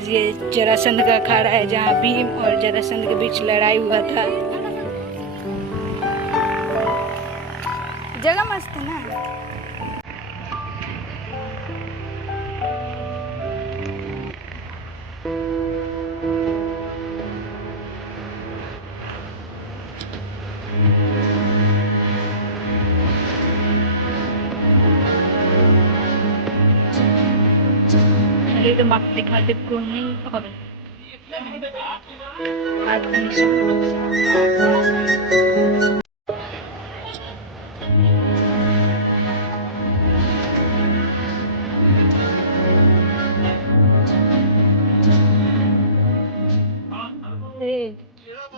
Guys ये जरासंध का अखाड़ा है जहाँ भीम और जरासंध के बीच लड़ाई हुआ था। जगह मस्त है ना। अरे तो मार्क्स दिखाते को नहीं और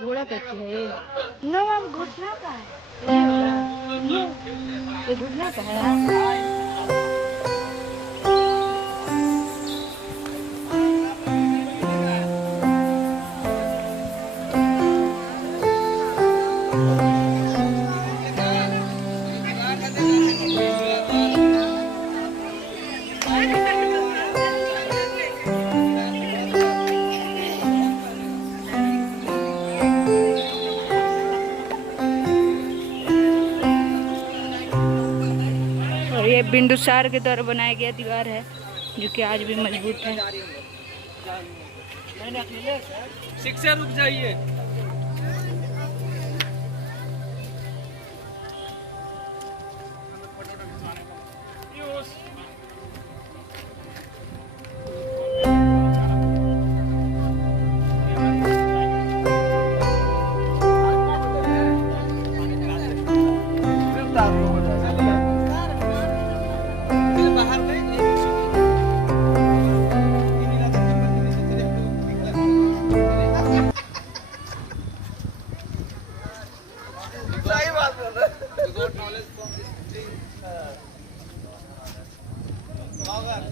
घोड़ा कैसे है? ना मैम घुटना का है। ये घुटना का है। और ये बिंदुसार के द्वारा बनाया गया दीवार है जो कि आज भी मजबूत है। शिक्षा रुक जाइए।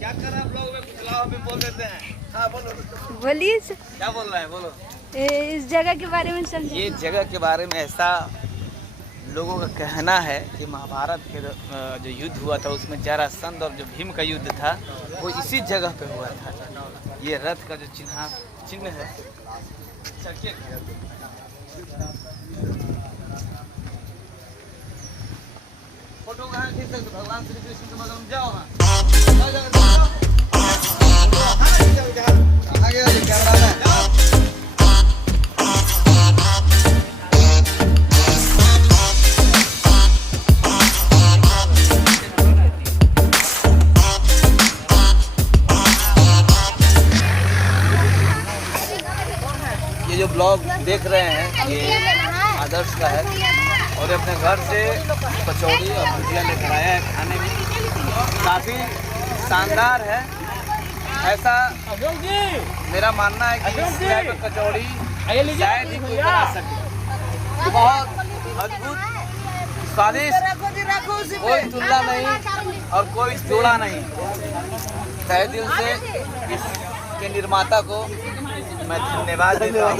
क्या कर रहे हैं आप लोग में कुछ लाओ हमें बोल देते हैं। हाँ बोलो बोलिए क्या बोल रहा है बोलो। इस जगह के बारे में समझे। ये जगह के बारे में ऐसा लोगों का कहना है कि महाभारत के जो युद्ध हुआ था उसमें जरासंध और जो भीम का युद्ध था वो इसी जगह पे हुआ था। ये रथ का जो चिन्ह है। फोटो कहाँ खींच सकते भगवान श्री कृष्ण के बगल में जाओ ना। ये जो ब्लॉग देख रहे हैं ये आदर्श का है और अपने घर से कचौड़ी और भुजिया लेकर आया है खाने में। काफ़ी शानदार है। ऐसा मेरा मानना है कि इस टाइप की कचौड़ी शायद ही कोई बना सके। बहुत अद्भुत स्वादिष्ट, कोई तुलना नहीं और कोई जोड़ा नहीं। तहे दिल से इसके निर्माता को मैं धन्यवाद देता हूँ।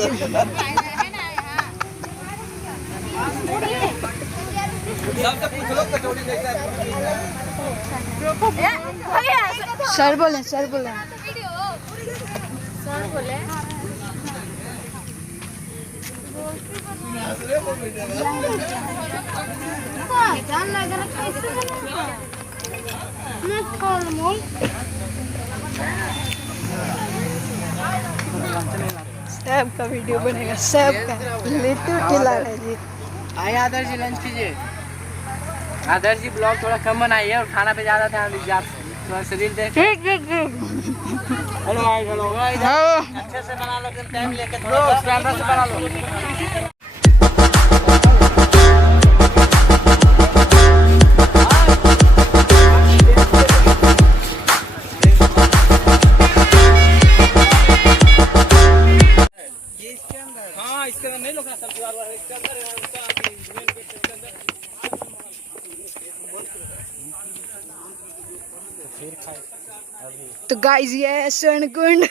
सबसे पूछ लो कचौड़ी कैसा है। सर बोले सर बोले सर बोले सब का वीडियो बनेगा सब का। लिट्टू खिला रहे जी। आइए आदर्श जी लंच कीजिए। आदर्श जी ब्लॉग थोड़ा कम बनाइए और खाना पे ज़्यादा ध्यान दीजिए। आप थोड़ा शरीर देख। ठीक ठीक ठीक। Hello guys hello guys. अच्छे से बना लो फिर टाइम लेके थोड़ा कैमरा से बना लो। हाँ इसके अंदर नहीं लोग सब दीवार वाले इसके अंदर है उसका मेन गेट के अंदर। तो गाइस ये है स्वर्ण कुंड।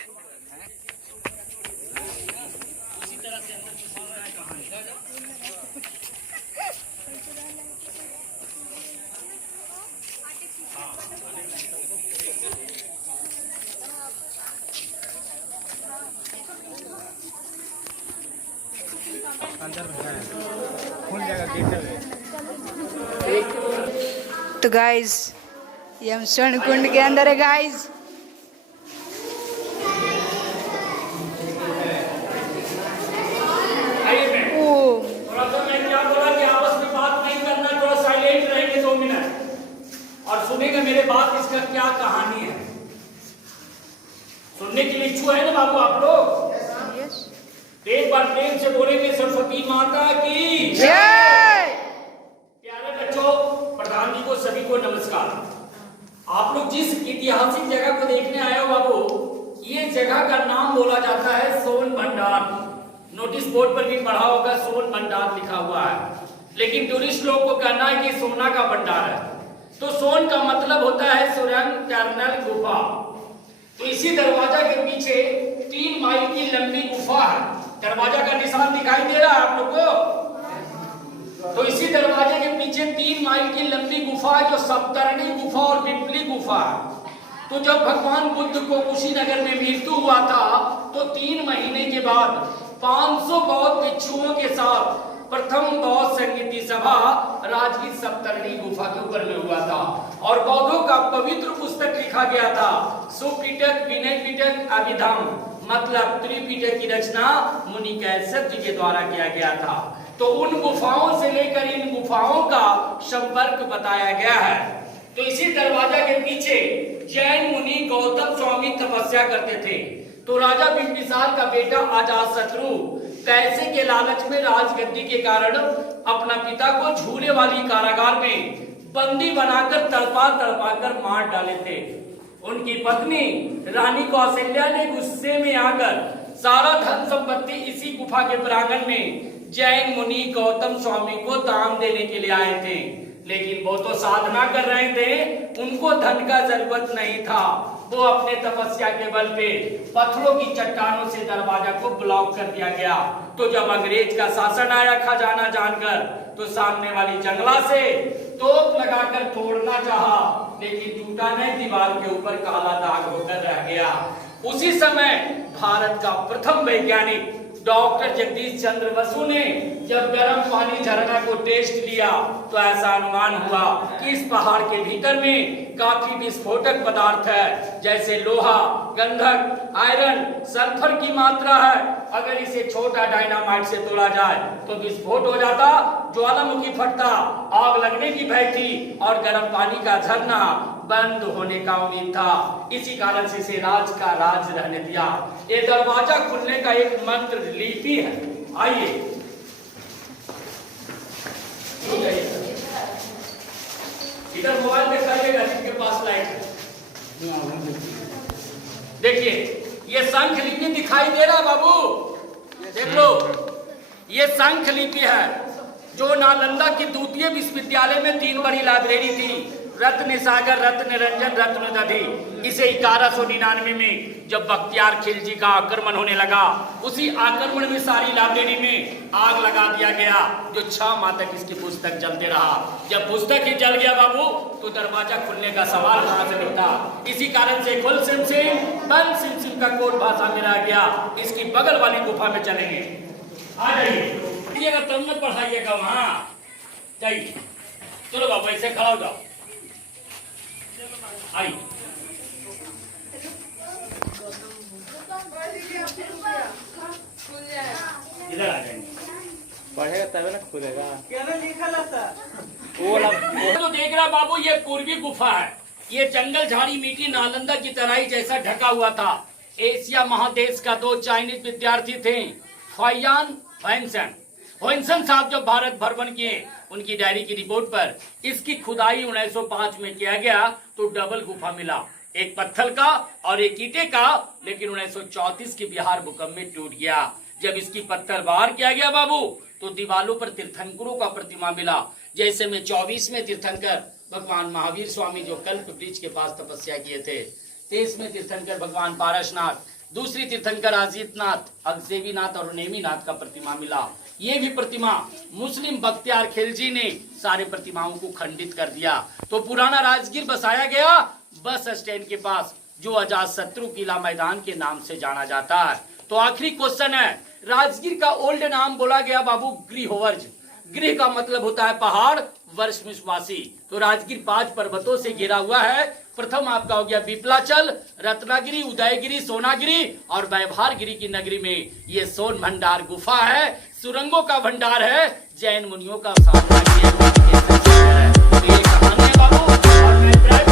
तो गाइस ये हम स्वर्ण कुंड के अंदर है गाइस। थोड़ा सा मैं क्या बोला कि आपस में बात नहीं करना, थोड़ा साइलेंट रहेंगे 2 मिनट और सुनेंगे मेरे बात, इसका क्या कहानी है। सुनने के लिए इच्छुक है ना बाबू आप लोग? एक बार प्रेम से बोलेंगे सरस्वती माता की जय। प्यारे बच्चों, प्रधान जी को सभी को नमस्कार। आप लोग जिस ऐतिहासिक जगह को देखने आए हो बाबू, ये जगह का नाम बोला जाता है सोन भंडार। नोटिस बोर्ड पर भी पढ़ा होगा सोन भंडार लिखा हुआ है, लेकिन टूरिस्ट लोग को कहना है कि सोना का भंडार है। तो सोन का मतलब होता है सुरंग, टनल, गुफा। तो इसी दरवाजा के पीछे 3 माइल की लंबी गुफा है। दरवाजा का निशान दिखाई दे रहा है आप लोग को? तो इसी दरवाजे के पीछे 3 माइल की लंबी गुफा है, जो सप्तरणी गुफा और पिपली गुफा है। तो जब भगवान बुद्ध को कुशीनगर में मृत्यु हुआ था, तो 3 महीने के बाद 500 बौद्ध भिक्षुओं के साथ प्रथम बौद्ध संगीति सभा राजगीर सप्तरणी गुफा के ऊपर में हुआ था, और बौद्धों का पवित्र पुस्तक लिखा गया था। सुपिटक, विनय पिटक, अभिधम, मतलब त्रिपिटक की रचना मुनि कैसर जी के द्वारा किया गया था। तो उन गुफाओं से लेकर इन गुफाओं का संपर्क बताया गया है। तो इसी दरवाजा के पीछे जैन मुनि गौतम स्वामी तपस्या करते थे। तो राजा बिंबिसार का बेटा अजातशत्रु पैसे के लालच में राजगद्दी के कारण अपना पिता को झूले वाली कारागार में बंदी बनाकर तड़पा कर मार डाले थे। उनकी पत्नी रानी कौशल्या ने गुस्से में आकर सारा धन संपत्ति इसी गुफा के प्रांगण में जैन मुनि गौतम स्वामी को दान देने के लिए आए थे। लेकिन वो तो साधना कर रहे थे, उनको धन का जरूरत नहीं था। वो अपने तपस्या के बल पे पत्थरों की चट्टानों से दरवाजा को ब्लॉक कर दिया गया। तो जब अंग्रेज का शासन आया खजाना जानकर, तो सामने वाली जंगला से तोप लगाकर तोड़ना चाहा, लेकिन टूटा नहीं, दीवार के ऊपर काला दाग होकर रह गया। उसी समय भारत का प्रथम वैज्ञानिक डॉक्टर जगदीश चंद्र बसु ने जब गर्म पानी झरना को टेस्ट लिया, तो ऐसा अनुमान हुआ कि इस पहाड़ के भीतर में काफी विस्फोटक पदार्थ है, जैसे लोहा, गंधक, आयरन, सल्फर की मात्रा है। अगर इसे छोटा डायनामाइट से तोड़ा जाए तो विस्फोट हो जाता, ज्वालामुखी फटता, आग लगने की भय थी और गर्म पानी का झरना बंद होने का उम्मीद था। इसी कारण से इसे राज का राज रहने दिया। ये दरवाजा खुलने का एक मंत्र लिपि है। आइए इधर मोबाइल दिखाइएगा जिसके पास लाइट है। देखिए ये शंख लिपि दिखाई दे रहा बाबू, देख लो, ये शंख लिपि है जो नालंदा की द्वितीय विश्वविद्यालय में 3 बड़ी लाइब्रेरी थी, रत्न सागर, रत्न निरंजन, रत्न दधी। इसे 1199 में जब बख्तियार खिलजी का आक्रमण होने लगा, उसी आक्रमण में सारी लाइब्रेरी में आग लगा दिया गया, जो 6 माह तक इसकी पुस्तक जलते रहा। जब पुस्तक ही जल गया बाबू, तो दरवाजा खुलने का सवाल कहां से उठा। इसी कारण से खुल सिम सिम बंद सिम सिम का कोड भाषा में रह गया। इसकी बगल वाली गुफा में चलेंगे, आ जाइए, तब न पढ़ाइएगा वहां जाइए। चलो बाबू ऐसे खड़ा हो जाओ, आई इधर आ जाएंगे, पढ़ेगा तभी ना खुलेगा। तो देख रहा बाबू, ये पूर्वी गुफा है। ये जंगल झाड़ी मिट्टी नालंदा की तराई जैसा ढका हुआ था। एशिया महादेश का 2 चाइनीज विद्यार्थी थे, फाइयान वैनसन। वैनसन साहब जब भारत भ्रमण किए, उनकी डायरी की रिपोर्ट पर इसकी खुदाई 1905 में किया गया, तो डबल गुफा मिला, एक पत्थर का और एक ईंटे का। लेकिन 1934 के बिहार भूकंप में टूट गया। जब इसकी पत्थर बाहर किया गया बाबू, तो दीवालों पर तीर्थंकरों का प्रतिमा मिला। जैसे में 24 में तीर्थंकर भगवान महावीर स्वामी जो कल्प वृक्ष के पास तपस्या किए थे, 23 में तीर्थंकर भगवान पारसनाथ, दूसरी तीर्थंकर अजीतनाथ, अगसेवीनाथ और नेमीनाथ का प्रतिमा मिला। ये भी प्रतिमा मुस्लिम बख्तियार खिलजी ने सारे प्रतिमाओं को खंडित कर दिया। तो पुराना राजगीर बसाया गया बस स्टैंड के पास, जो अजातशत्रु किला मैदान के नाम से जाना जाता है। तो आखिरी क्वेश्चन है, राजगीर का ओल्ड नाम बोला गया बाबू ग्रीहोवर्ज। गृह का मतलब होता है पहाड़, वर्षमिशवासी। तो राजगीर 5 पर्वतों से घिरा हुआ है। प्रथम आपका हो गया विपलाचल, रत्नागिरी, उदयगिरी, सोनागिरी और व्यवहारगिरी की नगरी में ये सोन भंडार गुफा है, सुरंगों का भंडार है, जैन मुनियों का साम्राज्य है। तो ये कहानी है बाबू।